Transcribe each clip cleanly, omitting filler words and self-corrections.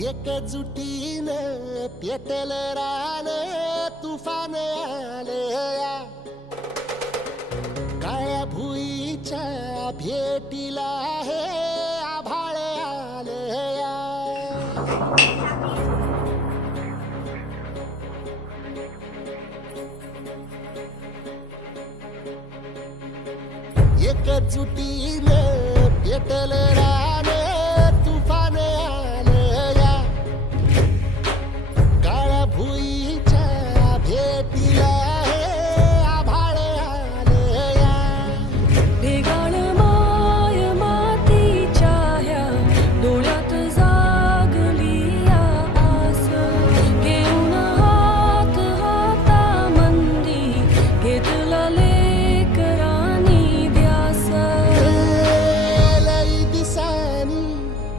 एकजुटीनं पेटल रान तुफान आलया काळ्या भुईच्या भेटीला हे आभाळ आलया एकजुटीनं पेटल रान तुफान आलया काळ्या भुईच्या भेटीला हे आभाळ आलया ढेगाळ माय मातीच्या ह्या डोळ्यात जागली या आस घेऊन हात हातामंदी घेतला लेकरांनी ध्यास लई दिसानी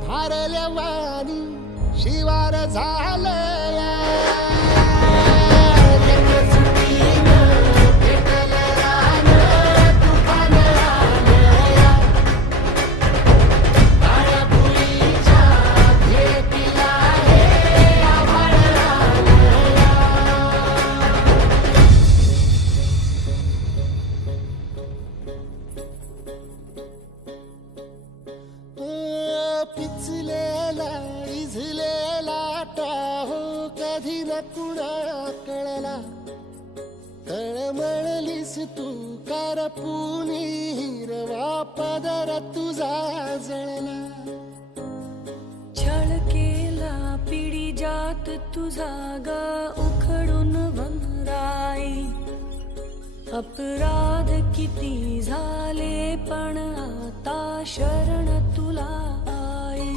भारल्या वाणी शिवार झालया एकजुटीनं पेटल रान तुफान आलया काळ्या भुईच्या भेटीला हे आभाळ आलया पिचलेला इझलेला टाहो कधी न कुणा कळला तळमळलीस तू करपुनी हिरवा पदर तुझा जळला छळ केला पिढी जात तुझा ग उखडून वनराई अपराध किती झाले पण आता शरण तुला आई